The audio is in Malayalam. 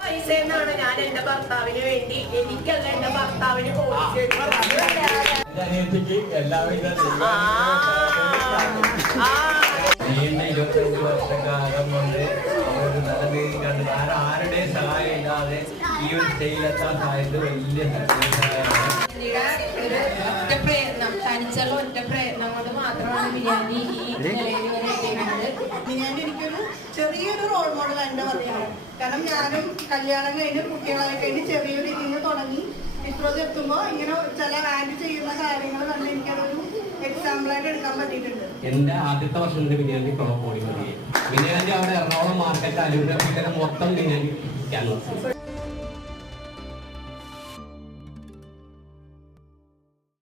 പൈസയെന്നാണ് ഞാൻ എന്റെ ഭർത്താവിന് വേണ്ടി, എനിക്കല്ല എന്റെ ഭർത്താവിന് നീണ്ട 25 വർഷക്കാലം കൊണ്ട് ഒരു നല്ല രീതിയിൽ കണ്ട് ആരുടെ സഹായം ഇല്ലാതെ ഈ ഒരു സ്റ്റേജിലെത്താൻ സാധിച്ചത് വലിയ തനിച്ചുള്ള ഒറ്റ പ്രയത്നം കൊണ്ട് മാത്രമാണ് ബിരിയാണി ഈ നിലയിൽ. ബിരിയാണി എനിക്കൊരു ചെറിയൊരു റോൾ മോഡൽ എന്റെ പറയുന്നത്. കാരണം ഞാനും കല്യാണം കഴിഞ്ഞ് കുട്ടികളായി കഴിഞ്ഞ് ചെറിയൊരു ഇതിന് തുടങ്ങി ഇപ്പോഴത്തെ എത്തുമ്പോൾ ഇങ്ങനെ ചില ആഡ് ചെയ്യുന്ന കാര്യങ്ങൾ കണ്ട് എനിക്കതൊരു എക്സാമ്പിളായിട്ട് എടുക്കാൻ പറ്റിയിട്ടുണ്ട്. എന്റെ ആദ്യത്തെ വർഷം ബിരിയാണി പോയി ബിരിയാണി അവിടെ എറണാകുളം മാർക്കറ്റ് അലൂര മൊത്തം ബിരിയാണി ക്യാൻവാസ്